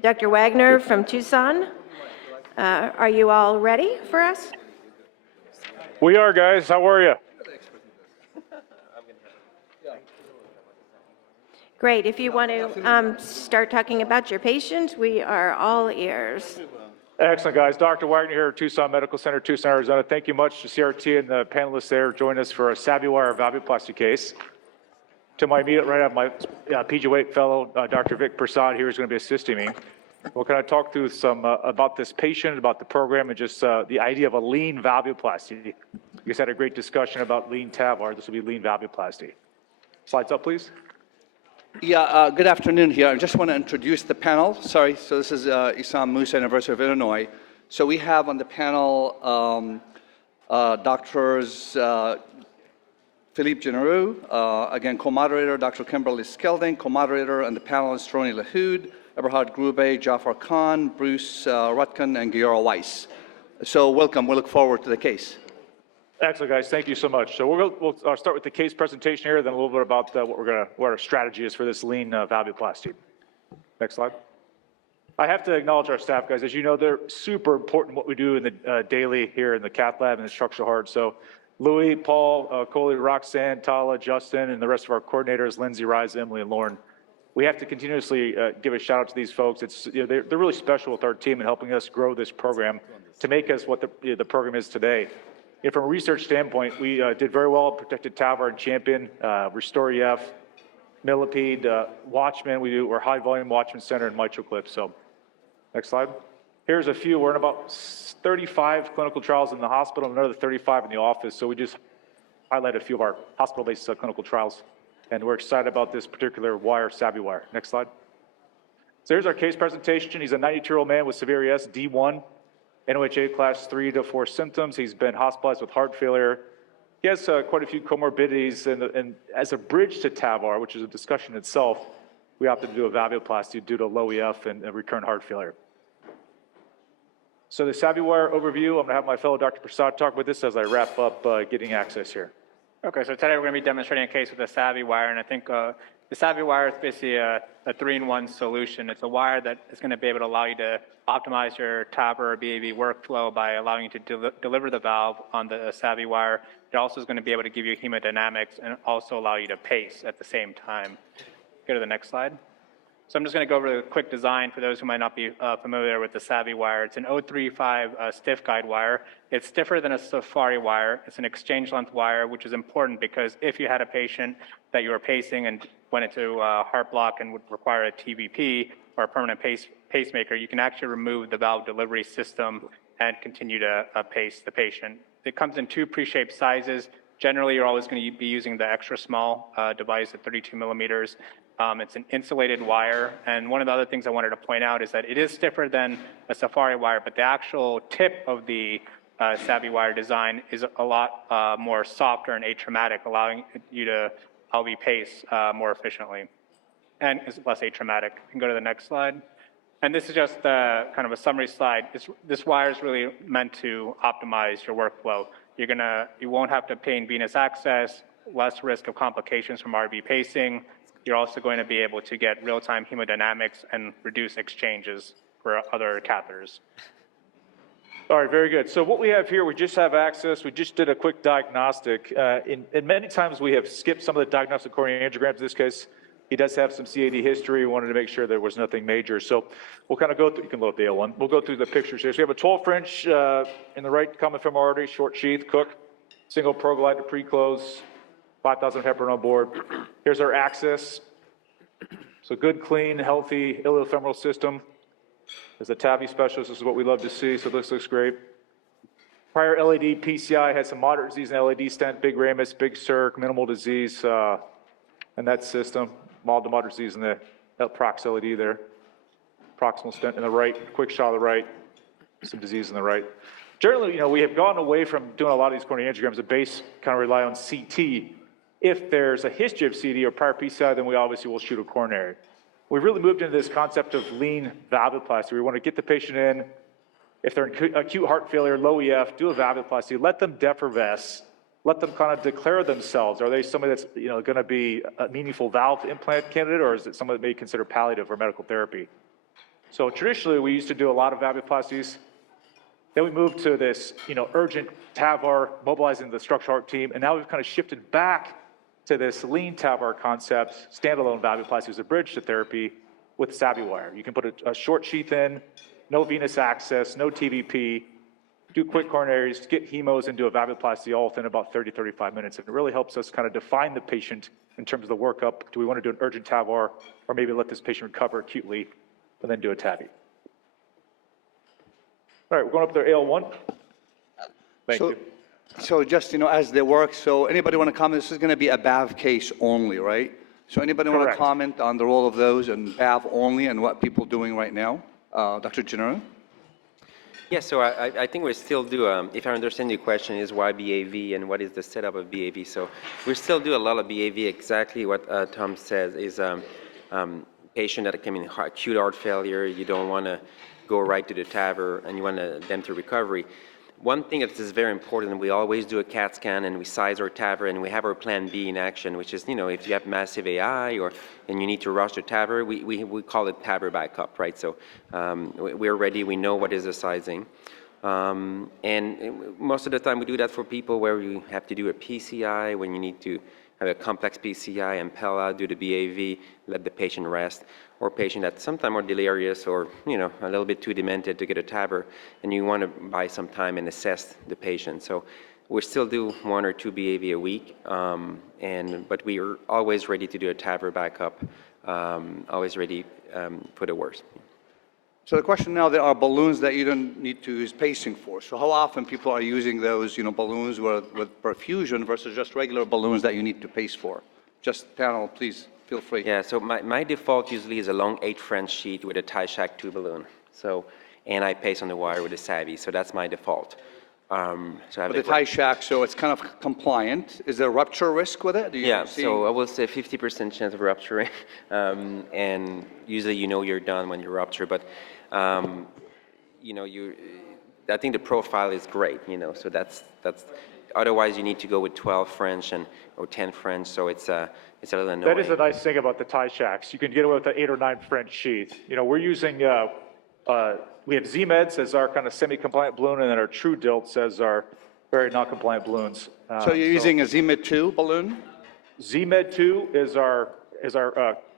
Dr. Waggoner from Tucson. Are you all ready for us? We are, guys. How are you? Great. If you want to start talking about your patient, we are all ears. Excellent, guys. Dr. Waggoner here at Tucson Medical Center, Tucson, Arizona. Thank you much to CRT and the panelists there joining us for a SavvyWire valvuloplasty case. To my immediate right, I have my PG-8 fellow, Dr. Vic Prasad here, who's going to be assisting me. We'll kind of talk through some about this patient, about the program, and just the idea of a lean valvuloplasty. You guys had a great discussion about lean TAVR. This will be lean valvuloplasty. Slides up, please. Yeah, good afternoon here. I just want to introduce the panel. Sorry, so this is Isam Musa, University of Illinois. So we have on the panel doctors Philippe Genereux, again, co-moderator, Dr. Kimberly Skelding, co-moderator, and the panelists Roni Lahoud, Eberhard Grube, Jafar Khan, Bruce Rutkin, and Giora Weiss. So welcome. We look forward to the case. Excellent, guys. Thank you so much. So we'll start with the case presentation here, then a little bit about what our strategy is for this lean valvuloplasty. Next slide. I have to acknowledge our staff, guys. As you know, they're super important what we do in the daily here in the cath lab and the structural heart. So Louis, Paul, Coley, Roxanne, Tala, Justin, and the rest of our coordinators, Lindsay, Rise, Emily, and Lauren. We have to continuously give a shout out to these folks. It's, they're really special with our team in helping us grow this program to make us what the program is today. From a research standpoint, we did very well, protected TAVR and Champion, Restore EF, Millipede, Watchman. We're high volume Watchman Center and MitraClip. So next slide. Here's a few. We're in about 35 clinical trials in the hospital and another 35 in the office. So we just highlight a few of our hospital-based clinical trials. And we're excited about this particular wire, SavvyWire. Next slide. So here's our case presentation. He's a 92-year-old man with severe ES, D1. NOHA class 3 to 4 symptoms. He's been hospitalized with heart failure. He has quite a few comorbidities, and as a bridge to TAVR, which is a discussion itself, we opted to do a valvuloplasty due to low EF and recurrent heart failure. So the SavvyWire overview, I'm going to have my fellow Dr. Prasad talk about this as I wrap up getting access here. Okay, so today we're going to be demonstrating a case with a SavvyWire, and I think the SavvyWire is basically a 3-in-1 solution. It's a wire that is going to be able to allow you to optimize your TAVR or BAV workflow by allowing you to deliver the valve on the SavvyWire. It also is going to be able to give you hemodynamics and also allow you to pace at the same time. Go to the next slide. So I'm just going to go over the quick design for those who might not be familiar with the SavvyWire. It's an 035 stiff guide wire. It's stiffer than a Safari wire. It's an exchange length wire, which is important because if you had a patient that you were pacing and went into heart block and would require a TVP or a permanent pacemaker, you can actually remove the valve delivery system and continue to pace the patient. It comes in 2 pre-shaped sizes. Generally, you're always going to be using the extra small device at 32 millimeters. It's an insulated wire, and one of the other things I wanted to point out is that it is stiffer than a Safari wire, but the actual tip of the SavvyWire design is a lot more softer and atraumatic, allowing you to LV pace more efficiently, and is less atraumatic. You can go to the next slide. And this is just kind of a summary slide. This wire is really meant to optimize your workflow. You won't have to pain venous access, less risk of complications from RV pacing. You're also going to be able to get real-time hemodynamics and reduce exchanges for other catheters. All right, very good. So what we have here, we just have access. We just did a quick diagnostic. And many times we have skipped some of the diagnostic coronary angiograms. In this case, he does have some CAD history. We wanted to make sure there was nothing major. So we'll kind of go through, you can load the L1. We'll go through the pictures here. So we have a 12 French in the right common femoral artery, short sheath, Cook, single proglide to pre-close, 5,000 heparin on board. Here's our access. So good, clean, healthy iliofemoral system. As a TAVI specialist, this is what we love to see, so this looks great. Prior LAD, PCI, had some moderate disease in LAD stent, big ramus, big circ, minimal disease in that system. Mild to moderate disease in the prox LAD there. Proximal stent in the right, quick shot on the right, some disease in the right. Generally, we have gone away from doing a lot of these coronary angiograms. The base kind of rely on CT. If there's a history of CD or prior PCI, then we obviously will shoot a coronary. We've really moved into this concept of lean valvuloplasty. We want to get the patient in. If they're in acute heart failure, low EF, do a valvuloplasty. Let them defervesce. Let them kind of declare themselves. Are they somebody that's going to be a meaningful valve implant candidate, or is it someone that may consider palliative or medical therapy? So traditionally, we used to do a lot of valvuloplasties. Then we moved to this, urgent TAVR, mobilizing the structural heart team, and now we've kind of shifted back to this lean TAVR concept, standalone valvuloplasty as a bridge to therapy with SavvyWire. You can put a short sheath in, no venous access, no TVP, do quick coronaries, get hemos, and do a valvuloplasty all within about 30, 35 minutes. And it really helps us kind of define the patient in terms of the workup. Do we want to do an urgent TAVR, or maybe let this patient recover acutely, and then do a TAVI? All right, we're going up to AL1. Thank you. So just, as they work, so anybody want to comment? This is going to be a BAV case only, right? So anybody want to Correct. comment on the role of those and BAV only and what people are doing right now? Dr. Gennaro? Yeah, so I think we still do, if I understand your question, is why BAV and what is the setup of BAV. So we still do a lot of BAV, exactly what Tom says, is patient that come in acute heart failure, you don't want to go right to the TAVR and you want them to recovery. One thing that is very important, we always do a CAT scan and we size our TAVR and we have our plan B in action, which is, if you have massive AI and you need to rush the TAVR, we call it TAVR backup, right? So we're ready, we know what is the sizing. And most of the time we do that for people where you have to do a PCI, when you need to have a complex PCI, Impella, do the BAV, let the patient rest, or patient that sometimes are delirious or, a little bit too demented to get a TAVR, and you want to buy some time and assess the patient. So we still do 1 or 2 BAV a week, but we are always ready to do a TAVR backup, always ready for the worst. So the question now, there are balloons that you don't need to use pacing for. So how often people are using those, balloons with perfusion versus just regular balloons that you need to pace for? Just panel, please, feel free. Yeah, so my default usually is a long 8 French sheet with a tie shack 2 balloon. So, and I pace on the wire with a Savvy, so that's my default. So I have With the tie shack, so it's kind of compliant. Is there a rupture risk with it? Do you Yeah, see? so I will say 50% chance of rupturing, and usually you're done when you rupture, but I think the profile is great, so that's otherwise you need to go with 12 French or 10 French, so it's a little annoying. That is the nice thing about the tie shacks. You can get away with an 8 or 9 French sheath. We're using, we have Z-Meds as our kind of semi-compliant balloon, and then our True Dilts as our very non-compliant balloons. So you're using a Z-Med 2 balloon? Z-Med 2 is our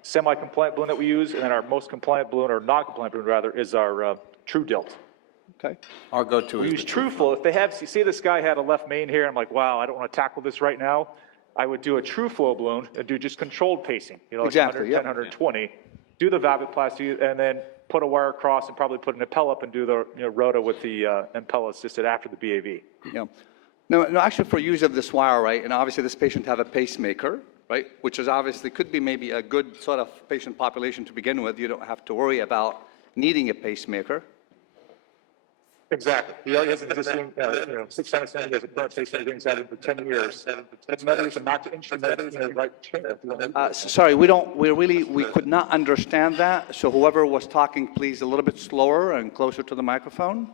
semi-compliant balloon that we use, and then our most compliant balloon, or non-compliant balloon rather, is our True Dilt. Okay. Our go-to We is use TrueFlow. If they have, see this guy had a left main here, I'm like, wow, I don't want to tackle this right now. I would do a TrueFlow balloon and do just controlled pacing, like Exactly, 110, 120. Do the valvuloplasty, and then put a wire across and probably put an Impella up and do the rota with the Impella assisted after the BAV. Yeah. No, actually for use of this wire, right, and obviously this patient have a pacemaker, right, which is obviously could be maybe a good sort of patient population to begin with. You don't have to worry about needing a pacemaker. Exactly. He already has an existing, 6 centimeters, he has a current pacemaker being had for 10 years. That's another reason not to instrument, right chair. Sorry, we could not understand that. So whoever was talking, please a little bit slower and closer to the microphone.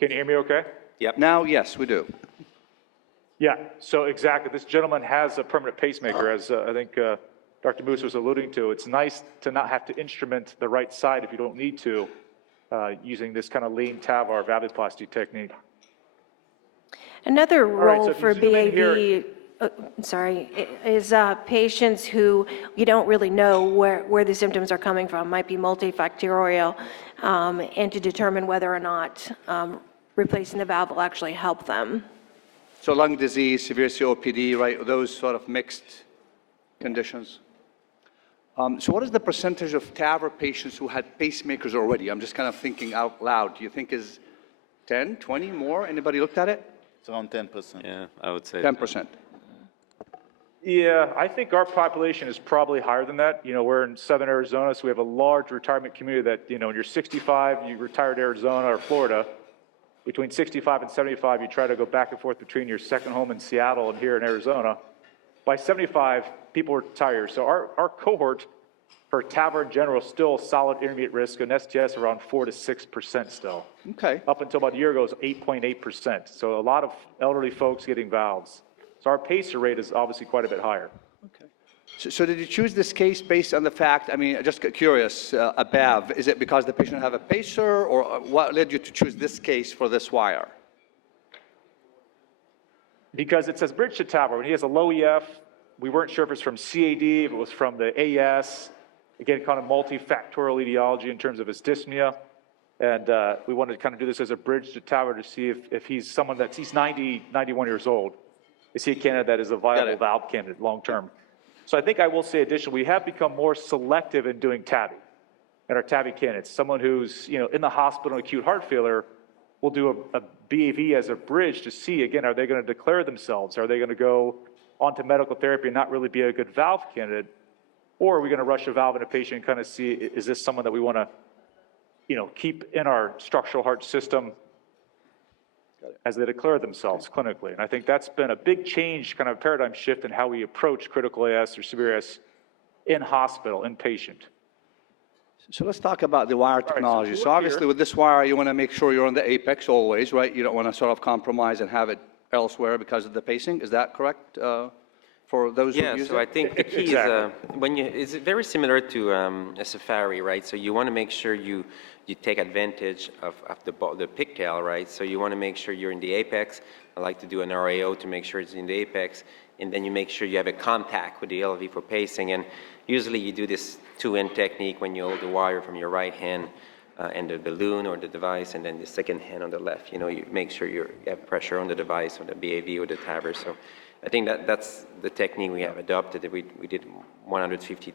Can you hear me okay? Yep. Now, yes, we do. Yeah, so exactly. This gentleman has a permanent pacemaker, as I think Dr. Moose was alluding to. It's nice to not have to instrument the right side if you don't need to, using this kind of lean TAVR valvuloplasty technique. Another right, role so if you for zoom in here- BAV, is patients who you don't really know where the symptoms are coming from, might be multifactorial, and to determine whether or not replacing the valve will actually help them. So lung disease, severe COPD, right, those sort of mixed conditions. So what is the percentage of TAVR patients who had pacemakers already? I'm just kind of thinking out loud. Do you think is 10, 20 more? Anybody looked at it? It's around 10%. Yeah, I would say 10%. Yeah, I think our population is probably higher than that. We're in southern Arizona, so we have a large retirement community that, when you're 65, you retire to Arizona or Florida. Between 65 and 75, you try to go back and forth between your second home in Seattle and here in Arizona. By 75, people retire. So our cohort for TAVR in general is still solid intermediate risk, and STS around 4 to 6% still. Okay. Up until about a year ago, it was 8.8%. So a lot of elderly folks getting valves. So our pacer rate is obviously quite a bit higher. Okay. So did you choose this case based on the fact, I mean, just curious, a BAV, is it because the patient have a pacer, or what led you to choose this case for this wire? Because it says bridge to TAVR. When he has a low EF, we weren't sure if it's from CAD, if it was from the AS. Again, kind of multifactorial etiology in terms of his dyspnea. And we wanted to kind of do this as a bridge to TAVR to see if he's someone he's 90, 91 years old. Is he a candidate that is a viable valve candidate long-term? So I think I will say additionally, we have become more selective in doing TAVI and our TAVI candidates. Someone who's, in the hospital, acute heart failure, will do a BAV as a bridge to see, again, are they going to declare themselves? Are they going to go onto medical therapy and not really be a good valve candidate? Or are we going to rush a valve in a patient and kind of see, is this someone that we want to, keep in our structural heart system as they declare themselves clinically? And I think that's been a big change, kind of paradigm shift in how we approach critical AS or severe AS in hospital, inpatient. So let's talk about the wire technology. so So look obviously here. with this wire, you want to make sure you're on the apex always, right? You don't want to sort of compromise and have it elsewhere because of the pacing. Is that correct for those who Yeah, use so I it? think the key Exactly. is it's very similar to a safari, right? So you want to make sure you take advantage of the pigtail, right? So you want to make sure you're in the apex. I like to do an RAO to make sure it's in the apex, and then you make sure you have a contact with the LV for pacing. And usually you do this two-end technique when you hold the wire from your right hand and the balloon or the device, and then the second hand on the left. You make sure you have pressure on the device or the BAV or the TAVR. So I think that's the technique we have adopted. We did 150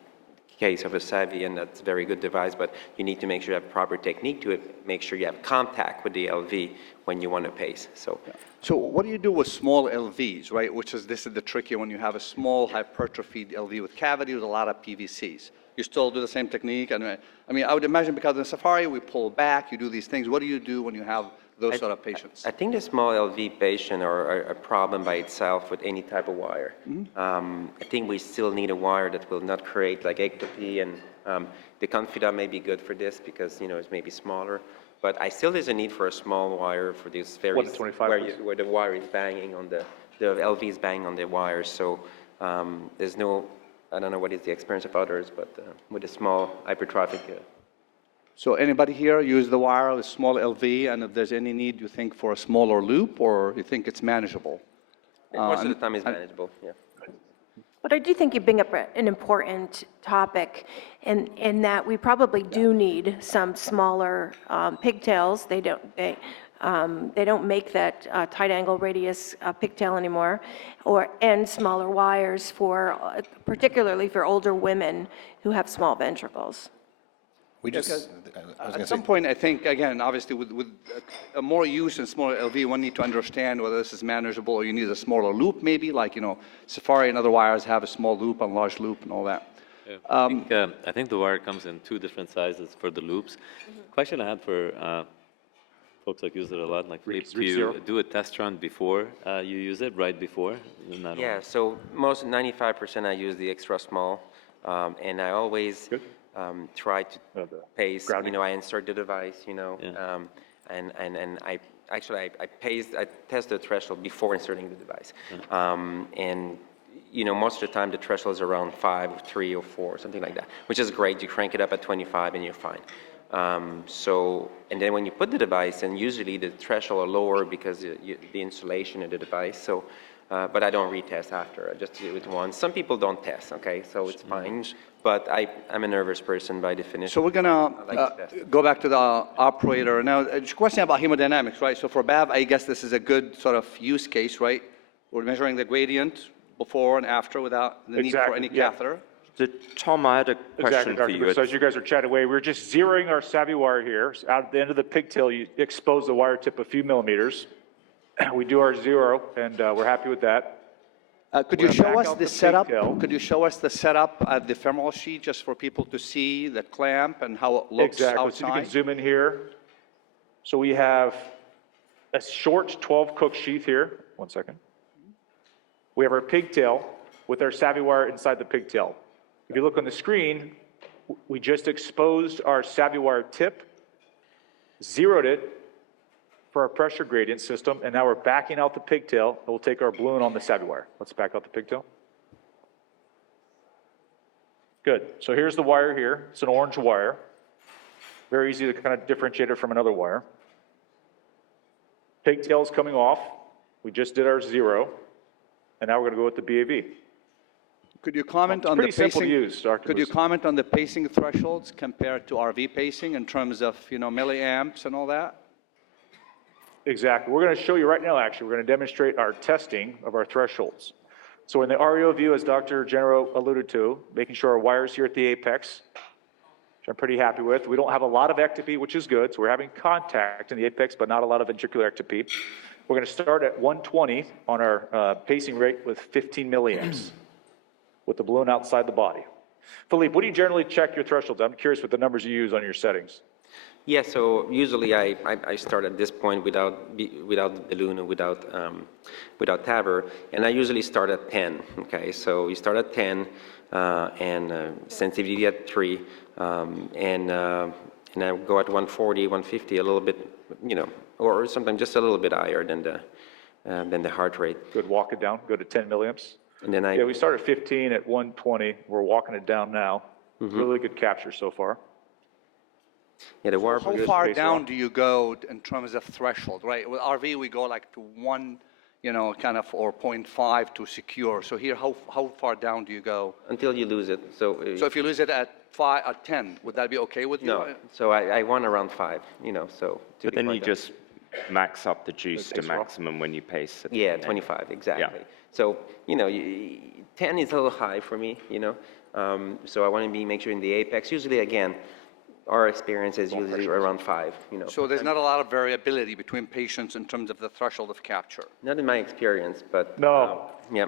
case of a Savvy, and that's a very good device, but you need to make sure you have proper technique to it, make sure you have contact with the LV when you want to pace. So what do you do with small LVs, right? This is the tricky when you have a small hypertrophied LV with cavity with a lot of PVCs. You still do the same technique? And I would imagine because in the Safari we pull back, you do these things. What do you do when you have those sort of patients? I think the small LV patient are a problem by itself with any type of wire. I think we still need a wire that will not create like ectopy, and the Confida may be good for this because it's maybe smaller. But there's a need for a small wire for this very 1 to 25, where the wire is banging on the LV is banging on the wires. So there's no, I don't know what is the experience of others, but with a small hypertrophic. So anybody here use the wire, a small LV, and if there's any need, you think for a smaller loop, or you think it's manageable? Most of the time it's manageable, yeah. But I do think you bring up an important topic in that we probably do need some smaller pigtails. They don't make that tight angle radius pigtail anymore, and smaller wires particularly for older women who have small ventricles. At some point, I think, again, obviously with a more use in smaller LV, one need to understand whether this is manageable or you need a smaller loop maybe, like, Safari and other wires have a small loop and large loop and all that. Yeah, I think the wire comes in two different sizes for the loops. Question I had for folks that use it a lot, like Philippe, do you do a test run before you use it, right before? Yeah, so 95% I use the extra small, and I always try to pace, I insert the device, and I test the threshold before inserting the device. And, most of the time the threshold is around 5 or 3 or 4, something like that, which is great. You crank it up at 25 and you're fine. And then when you put the device in, usually the threshold are lower because the insulation of the device. So, but I don't retest after. I just do it once. Some people don't test, okay? So it's fine. But I'm a nervous person by definition. So we're going to go back to the operator. Now, a question about hemodynamics, right? So for BAV, I guess this is a good sort of use case, right? We're measuring the gradient before and after without the need for any catheter. Tom, I had a question Exactly, for Dr. you. Bush. So as you guys are chatting away, we're just zeroing our SavvyWire here. So out at the end of the pigtail, you expose the wire tip a few millimeters. We do our zero, and we're happy with that. Could you show us the setup? pigtail. Could you show us the setup at the femoral sheet just for people to see the clamp and how it looks Exactly. outside? So you can zoom in here. So we have a short 12-cook sheath here. 1 second. We have our pigtail with our SavvyWire inside the pigtail. If you look on the screen, we just exposed our SavvyWire tip, zeroed it for our pressure gradient system, and now we're backing out the pigtail, and we'll take our balloon on the SavvyWire. Let's back out the pigtail. Good. So here's the wire here. It's an orange wire. Very easy to kind of differentiate it from another wire. Pigtails coming off. We just did our 0. And now we're going to go with the BAV. Could you comment It's on the pretty simple to pacing? use, Dr. Could you Musa. comment on the pacing thresholds compared to RV pacing in terms of, milliamps and all that? Exactly. We're going to show you right now, actually. We're going to demonstrate our testing of our thresholds. So in the REO view, as Dr. Genero alluded to, making sure our wire's here at the apex, which I'm pretty happy with. We don't have a lot of ectopy, which is good. So we're having contact in the apex, but not a lot of ventricular ectopy. We're going to start at 120 on our pacing rate with 15 milliamps with the balloon outside the body. Philippe, what do you generally check your thresholds? I'm curious what the numbers you use on your settings. Yeah, so usually I start at this point without the balloon or without TAVR, and I usually start at 10, okay? So we start at 10, and sensitivity at 3, and I go at 140, 150, a little bit, or sometimes just a little bit higher than the heart rate. Good, walk it down, go to 10 milliamps. And then Yeah, we start at 15 at 120. We're walking it down now. Really good capture so far. Yeah, the wire. How far down do you go in terms of threshold, right? With RV, we go like to 1, kind of, or 0.5 to secure. So here, how far down do you go? Until you lose it. So So if you lose it at 10, would that be okay with you? no. So I want around 5. So. to But be then quite you honest. just max up the juice to takes a while. maximum when you pace it. Yeah, 25, exactly. So, 10 is a little high for me, so I want to make sure in the apex. Usually, again, our experience is usually around 5, So there's not a lot of variability between patients in terms of the threshold of capture. Not in my experience, but. No. Yeah.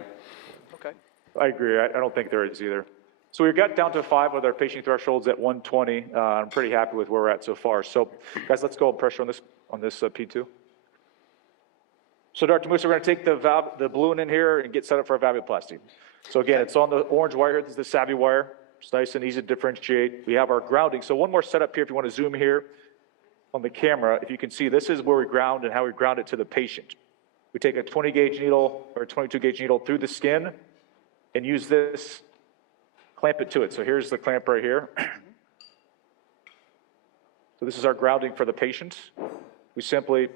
Okay. I agree. I don't think there is either. So we got down to 5 with our pacing thresholds at 120. I'm pretty happy with where we're at so far. So guys, let's go pressure on this P2. So Dr. Musa, we're going to take the balloon in here and get set up for a valvuloplasty. So again, it's on the orange wire. This is the SavvyWire. It's nice and easy to differentiate. We have our grounding. So one more setup here, if you want to zoom here on the camera, if you can see, this is where we ground and how we ground it to the patient. We take a 20 gauge needle or a 22 gauge needle through the skin and use this, clamp it to it. So here's the clamp right here. So this is our grounding for the patient. We simply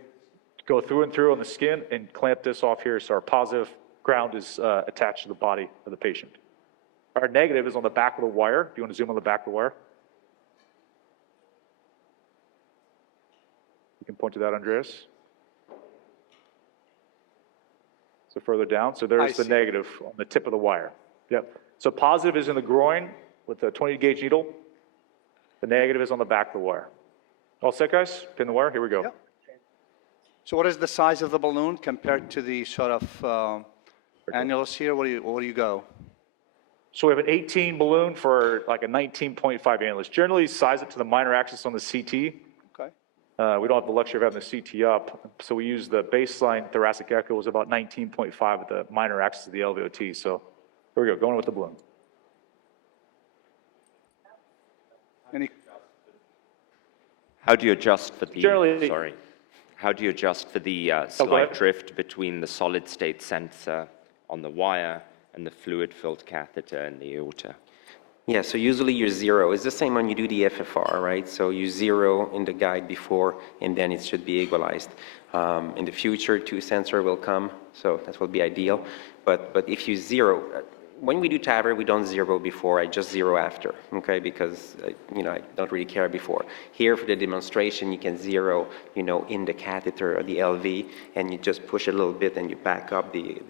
go through and through on the skin and clamp this off here so our positive ground is attached to the body of the patient. Our negative is on the back of the wire. If you want to zoom on the back of the wire. You can point to that, Andreas. So further down. So there's the negative on the tip of the wire. Yep. So positive is in the groin with the 20 gauge needle. The negative is on the back of the wire. All set, guys? Pin the wire. Here we go. Yep. So what is the size of the balloon compared to the sort of annulus here? What do you go? So we have an 18 balloon for like a 19.5 annulus. Generally size it to the minor axis on the CT. Okay. We don't have the luxury of having the CT up, so we use the baseline thoracic echo was about 19.5 at the minor axis of the LVOT. So here we go, going with the balloon. How do you adjust for the, Generally- sorry, how do you adjust for the go slight ahead. drift between the solid state sensor on the wire and the fluid-filled catheter in the aorta? Yeah, so usually you're 0. It's the same when you do the FFR, right? So you 0 in the guide before, and then it should be equalized. In the future, 2 sensor will come, so that will be ideal. But if you 0, when we do TAVR, we don't 0 before, I just 0 after, okay? Because, I don't really care before. Here for the demonstration, you can 0, in the catheter or the LV, and you just push a little bit and you back up the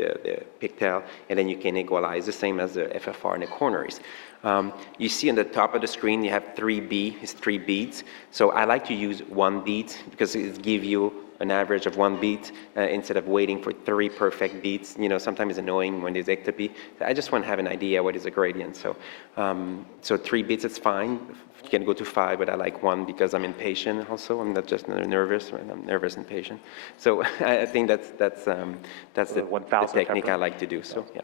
pigtail, and then you can equalize, the same as the FFR in the coronaries. You see on the top of the screen, you have 3B, it's 3 beats. So I like to use 1 beat because it gives you an average of 1 beat instead of waiting for 3 perfect beats. Sometimes it's annoying when there's ectopy. I just want to have an idea what is the gradient. So 3 beats, it's fine. You can go to 5, but I like 1 because I'm impatient also. I'm not just nervous, right? I'm nervous and patient. So I think that's the 1,000 technique pepper. I like to do. So yeah.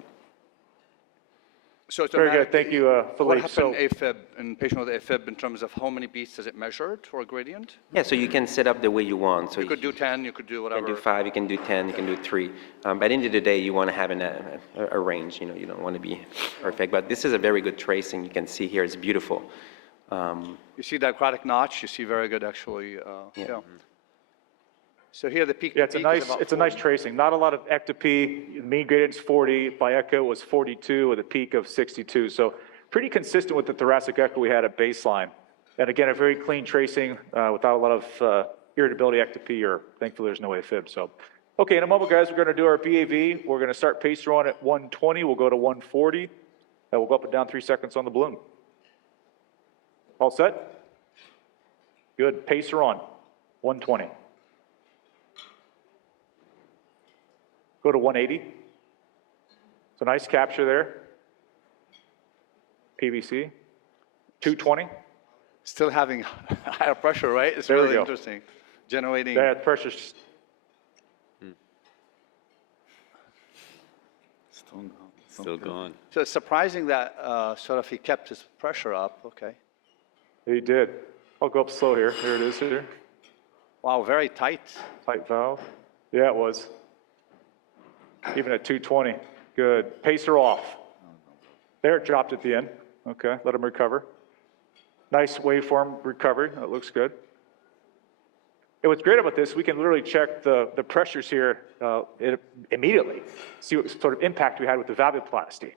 So it's Very good. Thank you, What Philippe. happened in AFib, in patient with AFib, in terms of how many beats is it measured for a gradient? Yeah, so you can set up the way you want. So You could do 10, you could do You whatever. can do 5, you can do 10, you can do 3. By the end of the day, you want to have a range, you know, you don't want to be perfect. But this is a very good tracing. You can see here, it's beautiful. You see that diacritic notch, you see very good, actually, yeah. So here the peak Yeah, to it's a peak is nice, about it's a nice 40. tracing. Not a lot of ectopy. Mean gradient's 40. By echo was 42 with a peak of 62. So pretty consistent with the thoracic echo we had at baseline. And again, a very clean tracing without a lot of irritability, ectopy, or thankfully there's no AFib. So, okay, in a moment, guys, we're going to do our BAV. We're going to start pacer on at 120. We'll go to 140. And we'll go up and down 3 seconds on the balloon. All set? Good. Pacer on. 120. Go to 180. So nice capture there. PVC. 220. Still having higher pressure, right? It's There we really go. interesting. Generating. That pressure's Still going. So it's surprising that sort of he kept his pressure up, okay. he did. I'll go up slow here. Here it is here. Wow, very tight. Tight valve. Yeah, it was. Even at 220. Good. Pacer off. There, it dropped at the end. Okay, let him recover. Nice waveform recovery. That looks good. And what's great about this, we can literally check the pressures here immediately, see what sort of impact we had with the valvuloplasty.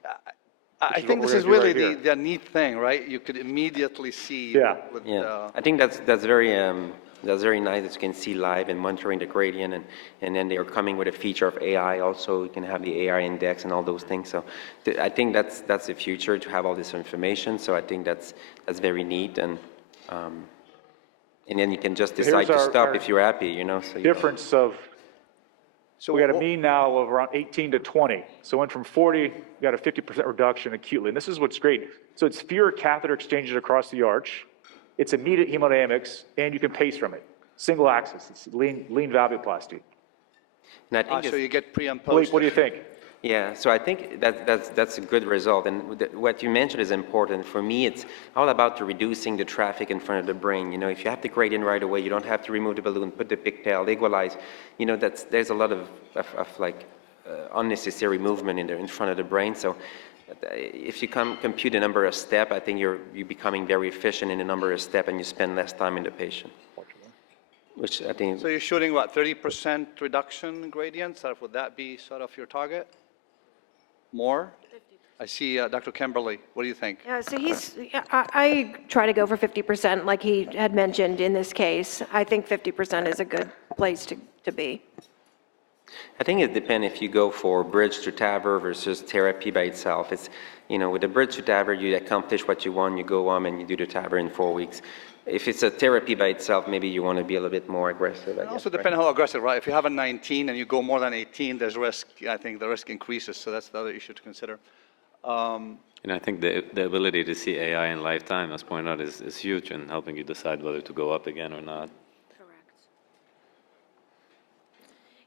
I is think what this we're is gonna do really right the neat thing, right? You could immediately see. Yeah. Yeah, I think that's very nice that you can see live and monitoring the gradient, and then they're coming with a feature of AI also. You can have the AI index and all those things. So I think that's the future, to have all this information. So I think that's very neat, and then you can just decide Here's to stop our if you're happy, you know. So Difference of, So we got a what- mean now of around 18 to 20. So went from 40, we got a 50% reduction acutely. And this is what's great. So it's fewer catheter exchanges across the arch. It's immediate hemodynamics, and you can pace from it. Single axis, it's lean valvuloplasty. And I think so it's- you get pre and post. Philippe, what do you think? Yeah, so I think that's a good result. And what you mentioned is important. For me, it's all about reducing the traffic in front of the brain. You know, if you have the gradient right away, you don't have to remove the balloon, put the pigtail, equalize. You know, there's a lot of unnecessary movement in front of the brain. So if you compute the number of steps, I think you're becoming very efficient in the number of steps, and you spend less time in the patient. Which I think. So you're shooting what, 30% reduction in gradients? Or would that be sort of your target? More? I see Dr. Kimberly. What do you think? Yeah, so I try to go for 50% like he had mentioned in this case. I think 50% is a good place to be. I think it depends if you go for bridge to TAVR versus therapy by itself. It's, you know, with the bridge to TAVR, you accomplish what you want, you go on and you do the TAVR in 4 weeks. If it's a therapy by itself, maybe you want to be a little bit more aggressive. It also depends how aggressive, right? If you have a 19 and you go more than 18, there's risk. I think the risk increases, so that's the other issue to consider. And I think the ability to see AI in lifetime, as pointed out, is huge in helping you decide whether to go up again or not. Correct.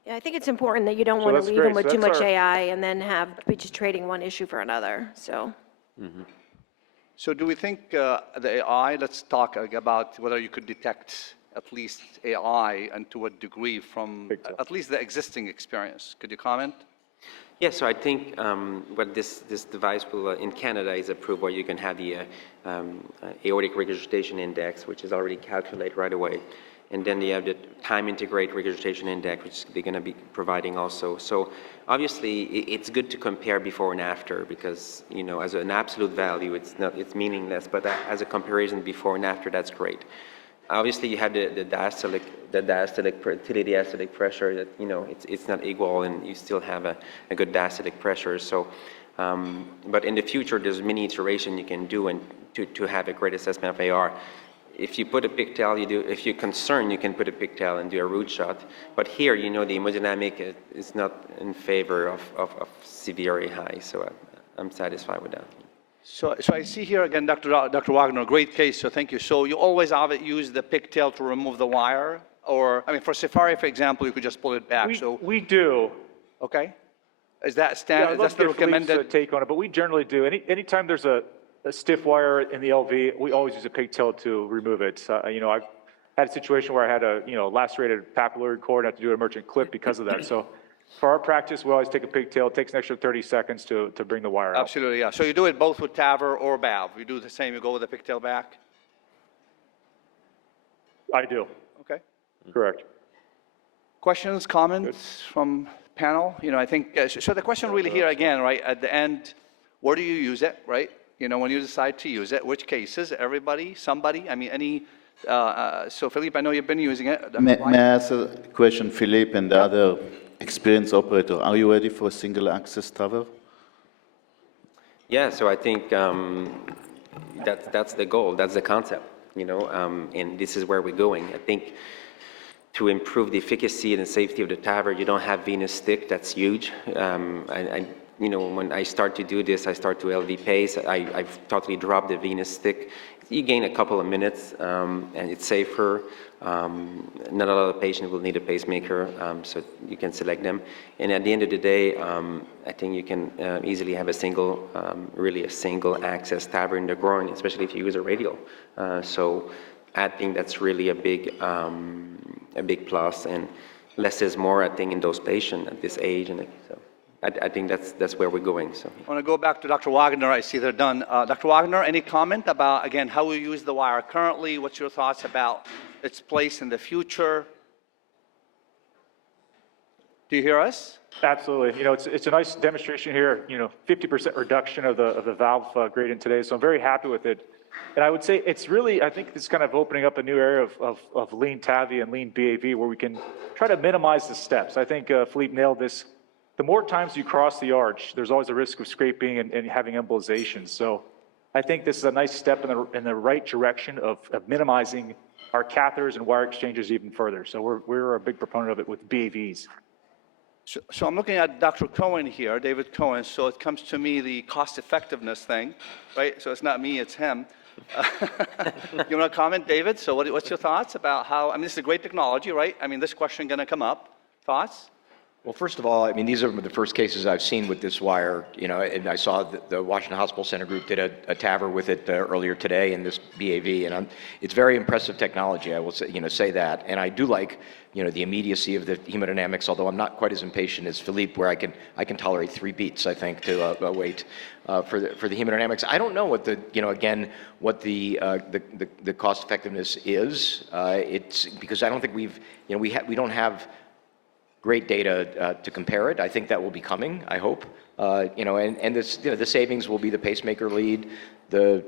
Yeah, I think it's important that you don't So want to that's leave them great. with So too that's much our- AI and then be just trading one issue for another, so. So do we think the AI, let's talk about whether you could detect at least AI and to what degree from at least the existing experience. Could you comment? Yeah, so I think what this device will, in Canada, is approved, where you can have the aortic regurgitation index, which is already calculated right away. And then you have the time integrate regurgitation index, which they're going to be providing also. So obviously, it's good to compare before and after, because, you know, as an absolute value, it's meaningless. But as a comparison before and after, that's great. Obviously, you have the diastolic pressure that, you know, it's not equal, and you still have a good diastolic pressure. So, but in the future, there's many iterations you can do and to have a great assessment of AR. If you put a pigtail, if you're concerned, you can put a pigtail and do a root shot. But here, you know, the hemodynamic is not in favor of severely high. So I'm satisfied with that. So I see here again, Dr. Waggoner, great case, so thank you. So you always have it use the pigtail to remove the wire? Or, I mean, for Safari, for example, you could just pull it back, so, We do. okay? Is that Yeah, standard, I'd is love that to the get Philippe's recommended? take on it, but we generally do. Anytime there's a stiff wire in the LV, we always use a pigtail to remove it. You know, I've had a situation where I had a, you know, lacerated papillary cord, and had to do an emergent clip because of that. So for our practice, we always take a pigtail. It takes an extra 30 seconds to bring the wire out. Absolutely, yeah. So you do it both with TAVR or BAV? You do the same, you go with the pigtail back? I do, Okay. correct. Questions, comments from panel? You know, I think, so the question really here again, right, at the end, where do you use it, right? You know, when you decide to use it, which cases, everybody, somebody, I mean, any, so Philippe, I know you've been using it. May I ask a question, Philippe and the other experienced operator? Are you ready for a single access TAVR? Yeah, so I think that's the goal, that's the concept, you know, and this is where we're going. I think to improve the efficacy and safety of the TAVR, you don't have venous stick, that's huge. You know, when I start to do this, I start to LV pace, I've totally dropped the venous stick. You gain a couple of minutes, and it's safer. Not a lot of patients will need a pacemaker, so you can select them. And at the end of the day, I think you can easily have a single, really a single access TAVR in the groin, especially if you use a radial. So I think that's really a big plus, and less is more, I think, in those patients at this age. And so I think that's where we're going. So I want to go back to Dr. Waggoner. I see they're done. Dr. Waggoner, any comment about, again, how we use the wire currently? What's your thoughts about its place in the future? Do you hear us? Absolutely. You know, it's a nice demonstration here, you know, 50% reduction of the valve gradient today, so I'm very happy with it. And I would say it's really, I think it's kind of opening up a new area of lean TAVI and lean BAV where we can try to minimize the steps. I think Philippe nailed this. The more times you cross the arch, there's always a risk of scraping and having embolizations. So I think this is a nice step in the right direction of minimizing our catheters and wire exchanges even further. So we're a big proponent of it with BAVs. So I'm looking at Dr. Cohen here, David Cohen. So it comes to me the cost effectiveness thing, right? So it's not me, it's him. You want to comment, David? So what's your thoughts about how, I mean, this is a great technology, right? I mean, this question going to come up. Thoughts? Well, first of all, I mean, these are the first cases I've seen with this wire, you know, and I saw that the Washington Hospital Center group did a TAVR with it earlier today in this BAV, and it's very impressive technology, I will say, say that. And I do like, the immediacy of the hemodynamics, although I'm not quite as impatient as Philippe, where I can tolerate 3 beats, I think, to wait for the hemodynamics. I don't know what what the cost effectiveness is. It's because I don't think we don't have great data to compare it. I think that will be coming, I hope. And this, the savings will be the pacemaker lead, the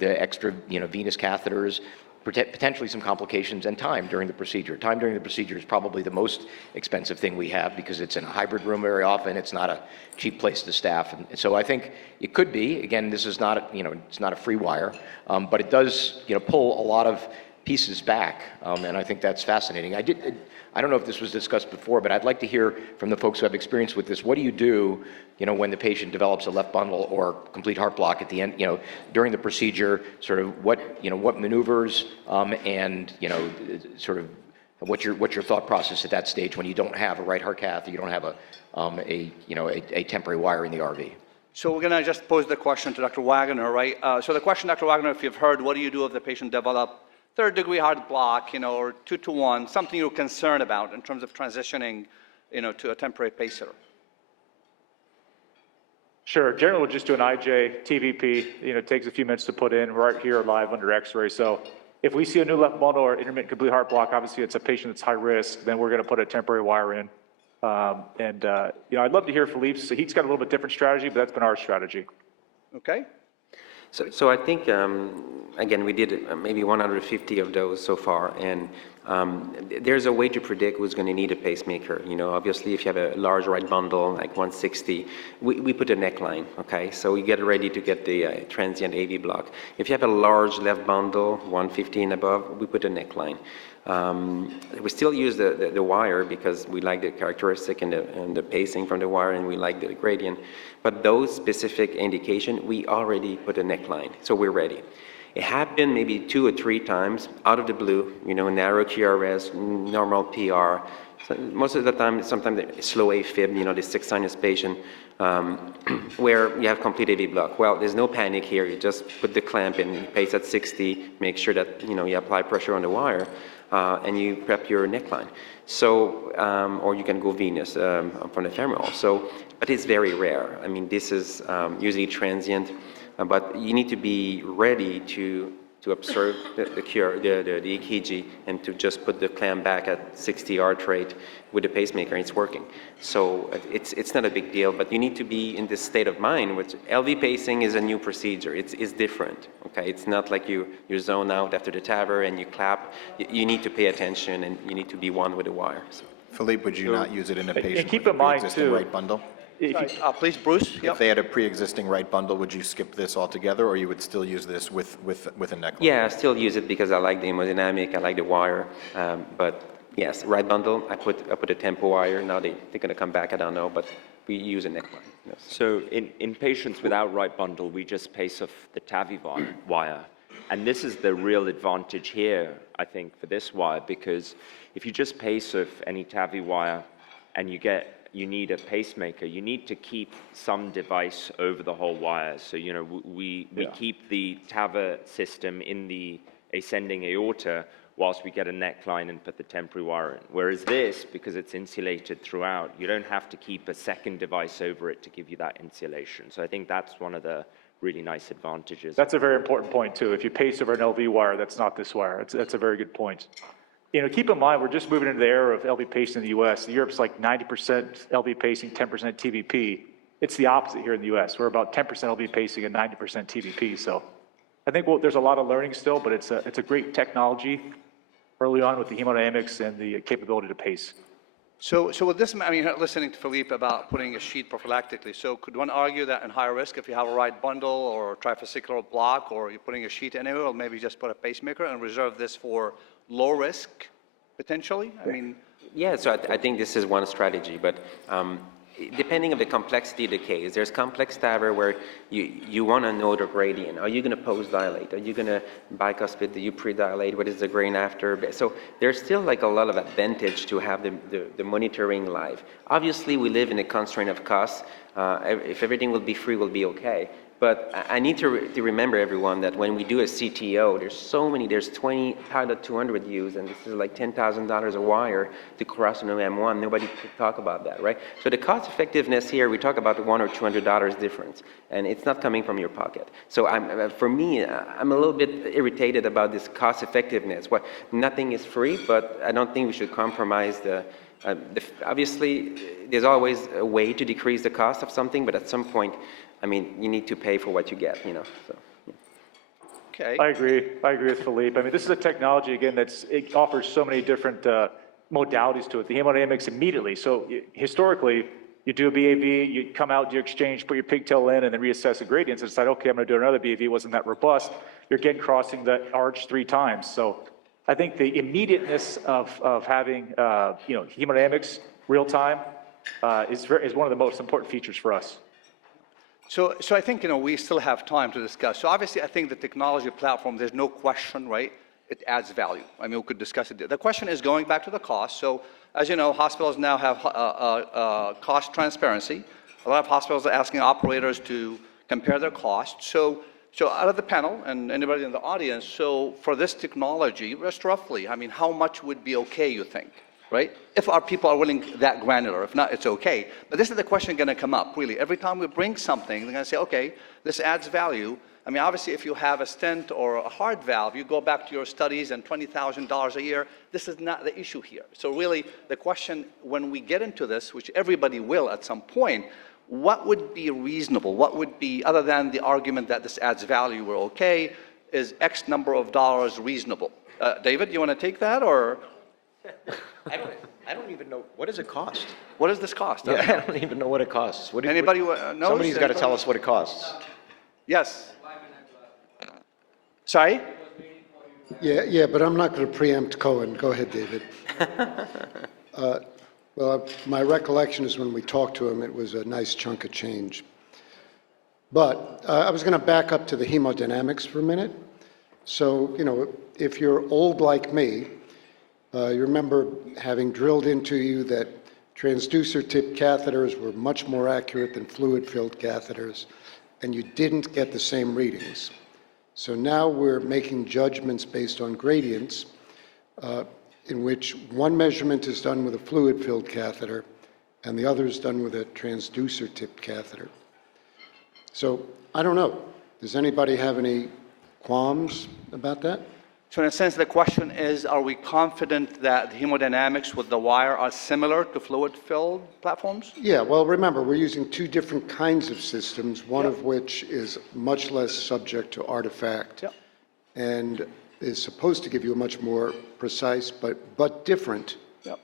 extra, venous catheters, potentially some complications, and time during the procedure. Time during the procedure is probably the most expensive thing we have because it's in a hybrid room very often. It's not a cheap place to staff. And so I think it could be, again, this is not, it's not a free wire, but it does, pull a lot of pieces back. And I think that's fascinating. I don't know if this was discussed before, but I'd like to hear from the folks who have experience with this. What do you do, when the patient develops a left bundle or complete heart block at the end, during the procedure, sort of what maneuvers, and, sort of what's your thought process at that stage when you don't have a right heart cath, you don't have a temporary wire in the RV? So we're going to just pose the question to Dr. Waggoner, right? So the question, Dr. Waggoner, if you've heard, what do you do if the patient develops third-degree heart block, or 2-to-1, something you're concerned about in terms of transitioning, to a temporary pacer? Sure. Generally, we'll just do an IJ, TVP. It takes a few minutes to put in right here live under X-ray. So if we see a new left bundle or intermittent complete heart block, obviously it's a patient that's high risk, then we're going to put a temporary wire in. I'd love to hear Philippe's. So he's got a little bit different strategy, but that's been our strategy. Okay. So I think, again, we did maybe 150 of those so far, and there's a way to predict who's going to need a pacemaker. Obviously, if you have a large right bundle, like 160, we put a neckline, okay? So we get ready to get the transient AV block. If you have a large left bundle, 150 and above, we put a neckline. We still use the wire because we like the characteristic and the pacing from the wire, and we like the gradient. But those specific indication, we already put a neckline, so we're ready. It happened maybe 2 or 3 times out of the blue, narrow QRS, normal PR. So most of the time, sometimes the slow AFib, you know, the 6 sinus patient, where you have complete AV block. Well, there's no panic here. You just put the clamp in, you pace at 60, make sure that, you know, you apply pressure on the wire, and you prep your neckline. So, or you can go venous from the femoral. So, but it's very rare. I mean, this is usually transient, but you need to be ready to observe the EKG and to just put the clamp back at 60 heart rate with the pacemaker, and it's working. So it's not a big deal, but you need to be in this state of mind, which LV pacing is a new procedure. It's different, okay? It's not like you zone out after the TAVR and you clap. You need to pay attention, and you need to be one with the wire. So. Philippe, would you not use it in a patient keep with a in mind, pre-existing too, right bundle? Please, Bruce. If they had a pre-existing right bundle, would you skip this altogether, or you would still use this with a neckline? Yeah, I still use it because I like the hemodynamic, I like the wire, but yes, right bundle, I put a tempo wire. Now they're going to come back, I don't know, but we use a neckline. Yes. So in patients without right bundle, we just pace off the SavvyWire. And this is the real advantage here, I think, for this wire, because if you just pace off any SavvyWire and you need a pacemaker, you need to keep some device over the whole wire. So, you know, we keep the TAVR system in the ascending aorta whilst we get a neckline and put the temporary wire in. Whereas this, because it's insulated throughout, you don't have to keep a second device over it to give you that insulation. So I think that's one of the really nice advantages. That's a very important point, too. If you pace over an LV wire, that's not this wire. That's a very good point. You know, keep in mind, we're just moving into the era of LV pacing in the U.S. Europe's like 90% LV pacing, 10% TVP. It's the opposite here in the U.S. We're about 10% LV pacing and 90% TVP. So I think there's a lot of learning still, but it's a great technology early on with the hemodynamics and the capability to pace. So with this, I mean, listening to Philippe about putting a sheet prophylactically, so could one argue that in higher risk, if you have a right bundle or trifascicular block, or you're putting a sheet anywhere, or maybe just put a pacemaker and reserve this for low risk, potentially? I mean... Yeah, so I think this is one strategy, but depending on the complexity of the case, there's complex TAVR where you want to know the gradient. Are you going to post-dilate? Are you going to bicuspid? Do you pre-dilate? What is the gradient after? So there's still like a lot of advantage to have the monitoring live. Obviously, we live in a constraint of cost. If everything will be free, we'll be okay. But I need to remember, everyone, that when we do a CTO, there's 20 pilot 200 used, and this is like $10,000 a wire to cross an M1. Nobody could talk about that, right? So the cost effectiveness here, we talk about the $100 or $200 difference, and it's not coming from your pocket. So for me, I'm a little bit irritated about this cost effectiveness. Nothing is free, but I don't think we should compromise obviously, there's always a way to decrease the cost of something, but at some point, I mean, you need to pay for what you get, you know. So, yeah. Okay. I agree with Philippe. I mean, this is a technology, again, it offers so many different modalities to it. The hemodynamics immediately. So historically, you do a BAV, you come out, you exchange, put your pigtail in, and then reassess the gradients and decide, okay, I'm going to do another BAV. It wasn't that robust. You're again crossing the arch 3 times. So I think the immediateness of having hemodynamics real time is one of the most important features for us. So I think, we still have time to discuss. So obviously, I think the technology platform, there's no question, right? It adds value. I mean, we could discuss it. The question is going back to the cost. So as you know, hospitals now have cost transparency. A lot of hospitals are asking operators to compare their costs. So out of the panel and anybody in the audience, so for this technology, just roughly, I mean, how much would be okay, you think? Right? If our people are willing that granular, if not, it's okay. But this is the question going to come up, really. Every time we bring something, they're going to say, okay, this adds value. I mean, obviously, if you have a stent or a heart valve, you go back to your studies and $20,000 a year. This is not the issue here. So really, the question, when we get into this, which everybody will at some point, what would be reasonable? What would be, other than the argument that this adds value, we're okay, is X number of dollars reasonable? David, you want to take that, or? I don't even know, what does it cost? What does this cost? Yeah, I don't even know what it costs. Anybody knows? Somebody's got to tell us what it costs. Yes. Sorry? Yeah, but I'm not going to preempt Cohen. Go ahead, David. Well, my recollection is when we talked to him, it was a nice chunk of change. But I was going to back up to the hemodynamics for a minute. So, if you're old like me, You remember having drilled into you that transducer tip catheters were much more accurate than fluid-filled catheters, and you didn't get the same readings. So now we're making judgments based on gradients in which one measurement is done with a fluid-filled catheter and the other is done with a transducer-tipped catheter. So I don't know. Does anybody have any qualms about that? So in a sense, the question is, are we confident that the hemodynamics with the wire are similar to fluid-filled platforms? Yeah, well, remember, we're using two different kinds of systems, one of which is much less subject to artifact and is supposed to give you a much more precise but different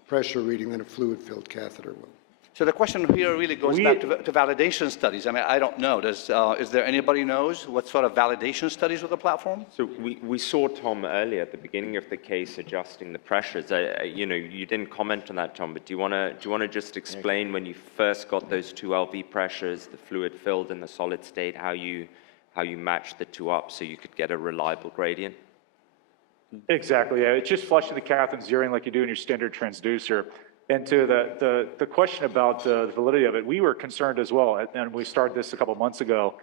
pressure reading than a fluid-filled catheter will. So the question here really goes back to validation studies. I mean, I don't know. Is there anybody knows what sort of validation studies with the platform? So we saw Tom earlier at the beginning of the case adjusting the pressures. You know, you didn't comment on that, Tom, but do you want to just explain when you first got those two LV pressures, the fluid filled and the solid state, how you matched the two up so you could get a reliable gradient? Exactly, yeah. It's just flushing the cath and zeroing like you do in your standard transducer. And to the question about the validity of it, we were concerned as well, and we started this a couple months ago.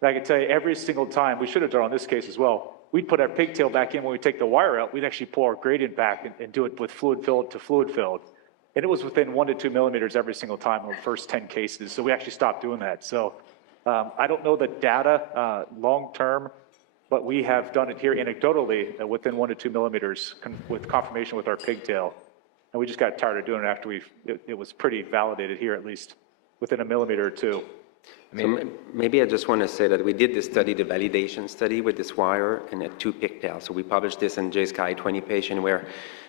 And I can tell you every single time, we should have done on this case as well, we'd put our pigtail back in when we take the wire out, we'd actually pull our gradient back and do it with fluid filled to fluid filled. And it was within 1 to 2 millimeters every single time in the first 10 cases, so we actually stopped doing that. So I don't know the data long-term, but we have done it here anecdotally within 1 to 2 millimeters with confirmation with our pigtail. And we just got tired of doing it after it was pretty validated here, at least within a millimeter or two. So maybe I just want to say that we did this study, the validation study with this wire and a 2 pigtail. So we published this in JSCI 20 patient where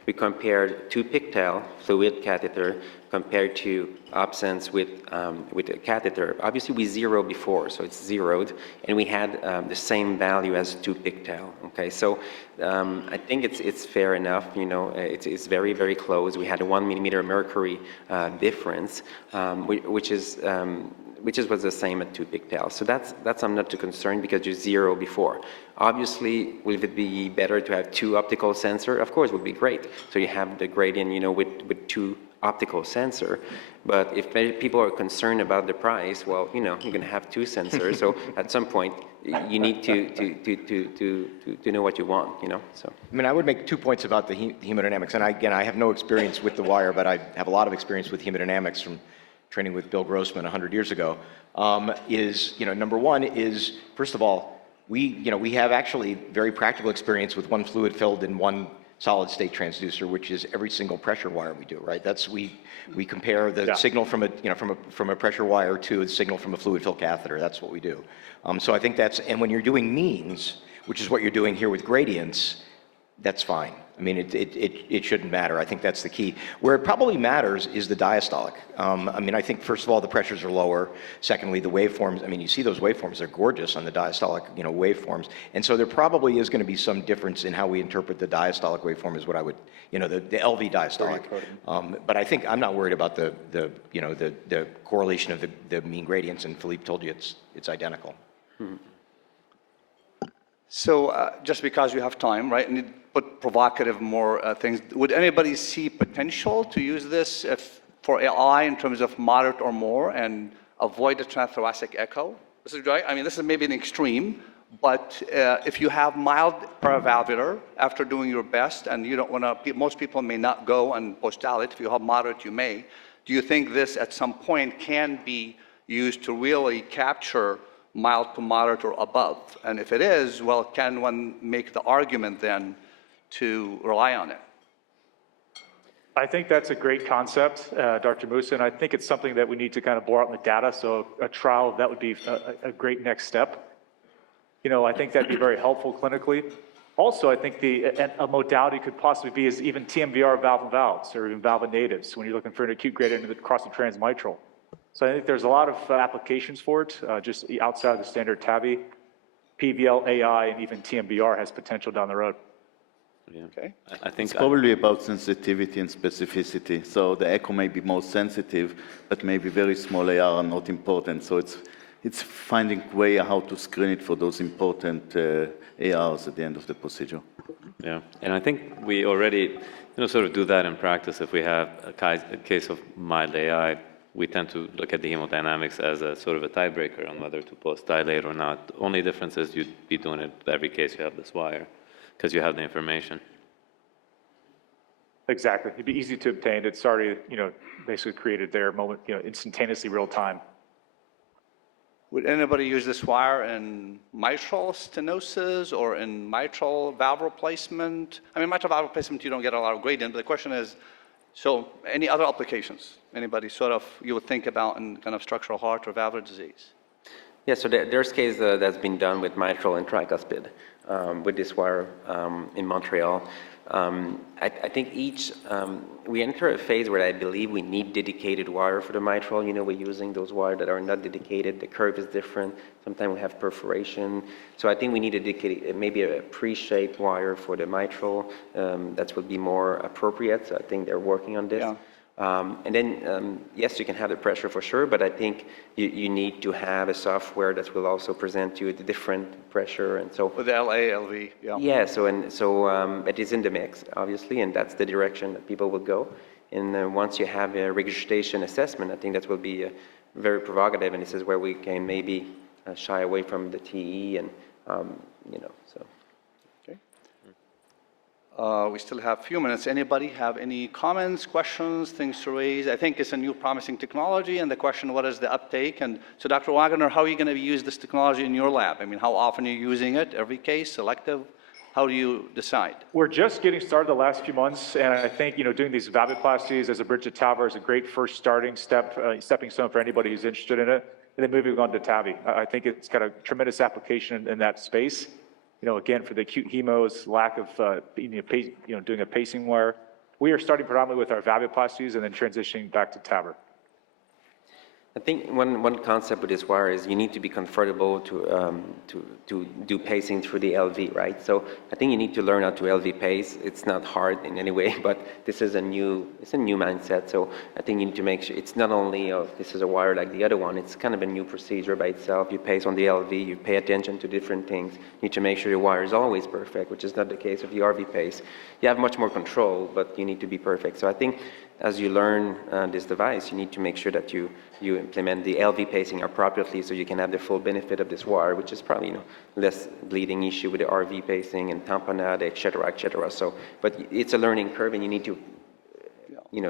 we compared 2 pigtail fluid catheter compared to OpSens with a catheter. Obviously we zeroed before, so it's zeroed, and we had the same value as 2 pigtail. Okay, so I think it's fair enough. You know, it's very, very close. We had a 1 millimeter mercury difference, which was the same at 2 pigtails. So that's I'm not too concerned because you zero before. Obviously, will it be better to have 2 optical sensor? Of course, it would be great. So you have the gradient, you know, with 2 optical sensor. But if people are concerned about the price, well, you know, you're going to have 2 sensors. So at some point, you need to know what you want, you know. So I mean, I would make 2 points about the hemodynamics. And again, I have no experience with the wire, but I have a lot of experience with hemodynamics from training with Bill Grossman 100 years ago. Number one is, first of all, we have actually very practical experience with 1 fluid filled and 1 solid state transducer, which is every single pressure wire we do, right? That's we compare the signal from a pressure wire to a signal from a fluid filled catheter. That's what we do. So I think and when you're doing means, which is what you're doing here with gradients, that's fine. I mean, it shouldn't matter. I think that's the key. Where it probably matters is the diastolic. I mean, I think, first of all, the pressures are lower. Secondly, the waveforms, I mean, you see those waveforms, they're gorgeous on the diastolic, waveforms. And so there probably is going to be some difference in how we interpret the diastolic waveform is what I would, the LV diastolic. But I think I'm not worried about the correlation of the mean gradients, and Philippe told you it's identical. Mm-hmm. So just because you have time, right, and put provocative more things, would anybody see potential to use this for AI in terms of moderate or more and avoid the transthoracic echo? This is right. I mean, this is maybe an extreme, but if you have mild paravalvular after doing your best and you don't want to, most people may not go and postulate. If you have moderate, you may. Do you think this at some point can be used to really capture mild to moderate or above? And if it is, well, can one make the argument then to rely on it? I think that's a great concept, Dr. Musa, and I think it's something that we need to kind of bore out in the data. So a trial, that would be a great next step. I think that'd be very helpful clinically. Also, I think a modality could possibly be is even TMVR valve-in-valves or even valve-in-natives when you're looking for an acute gradient across the transmitral. So I think there's a lot of applications for it, just outside of the standard TAVI. PVL, AI, and even TMVR has potential down the road. Yeah. Okay. I think It's probably about sensitivity and specificity. So the echo may be more sensitive, but maybe very small AR are not important. So it's finding way how to screen it for those important ARs at the end of the procedure. Yeah, and I think we already sort of do that in practice. If we have a case of mild AI, we tend to look at the hemodynamics as a sort of a tiebreaker on whether to post-dilate or not. The only difference is you'd be doing it every case you have this wire, because you have the information. Exactly. It'd be easy to obtain. It's already, basically created there instantaneously real time. Would anybody use this wire in mitral stenosis or in mitral valve replacement? I mean, mitral valve replacement, you don't get a lot of gradient, but the question is, so any other applications? Anybody sort of you would think about in kind of structural heart or valvular disease? Yeah, so there's case that's been done with mitral and tricuspid with this wire in Montreal. I think we enter a phase where I believe we need dedicated wire for the mitral. We're using those wires that are not dedicated. The curve is different. Sometimes we have perforation. So I think we need a dedicated, maybe a pre-shaped wire for the mitral that will be more appropriate. So I think they're working on this. Yeah. And then, yes, you can have the pressure for sure, but I think you need to have a software that will also present you the different pressure and so. With the LA, LV, yeah. Yeah, so it is in the mix, obviously, and that's the direction that people will go. And once you have a regurgitation assessment, I think that will be very provocative, and this is where we can maybe shy away from the TE and, so. We still have a few minutes. Anybody have any comments, questions, things to raise? I think it's a new promising technology, and the question, what is the uptake? And so, Dr. Waggoner, how are you going to use this technology in your lab? I mean, how often are you using it? Every case, selective? How do you decide? We're just getting started the last few months, and I think, doing these valvuloplasties as a bridge to TAVR is a great first stepping stone for anybody who's interested in it, and then moving on to TAVI. I think it's got a tremendous application in that space. Again, for the acute hemos, lack of, doing a pacing wire. We are starting predominantly with our valvuloplasties and then transitioning back to TAVR. I think one concept with this wire is you need to be comfortable to do pacing through the LV, right? So I think you need to learn how to LV pace. It's not hard in any way, but this is a new mindset. So I think you need to make sure it's not only this is a wire like the other one. It's kind of a new procedure by itself. You pace on the LV. You pay attention to different things. You need to make sure your wire is always perfect, which is not the case with the RV pace. You have much more control, but you need to be perfect. So I think as you learn this device, you need to make sure that you implement the LV pacing appropriately so you can have the full benefit of this wire, which is probably less bleeding issue with the RV pacing and tamponade, et cetera, et cetera. So, but it's a learning curve, and you need to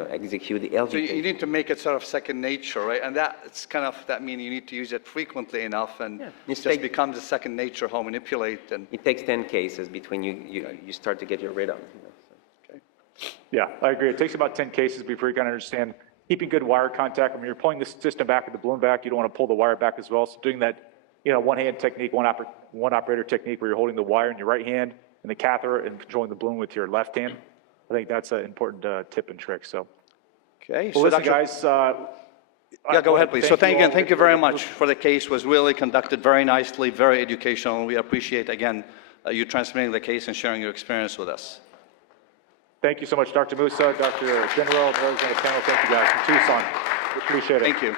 execute the LV So you pacing. need to make it sort of second nature, right? And that means you need to use it frequently enough, and it just becomes a second nature how to manipulate. And it takes 10 cases between you start to get your rhythm. Yeah, I agree. It takes about 10 cases before you kind of understand keeping good wire contact. When you're pulling the system back with the balloon back, you don't want to pull the wire back as well. So doing that, one-hand technique, one operator technique where you're holding the wire in your right hand and the catheter and controlling the balloon with your left hand. I think that's an important tip and trick. So, okay. Well, listen, guys. Yeah, go ahead, please. So thank you very much for the case. Was really conducted very nicely, very educational. We appreciate, again, you transmitting the case and sharing your experience with us. Thank you so much, Dr. Musa, Dr. General, those on the panel. Thank you guys from Tucson. Appreciate it. Thank you.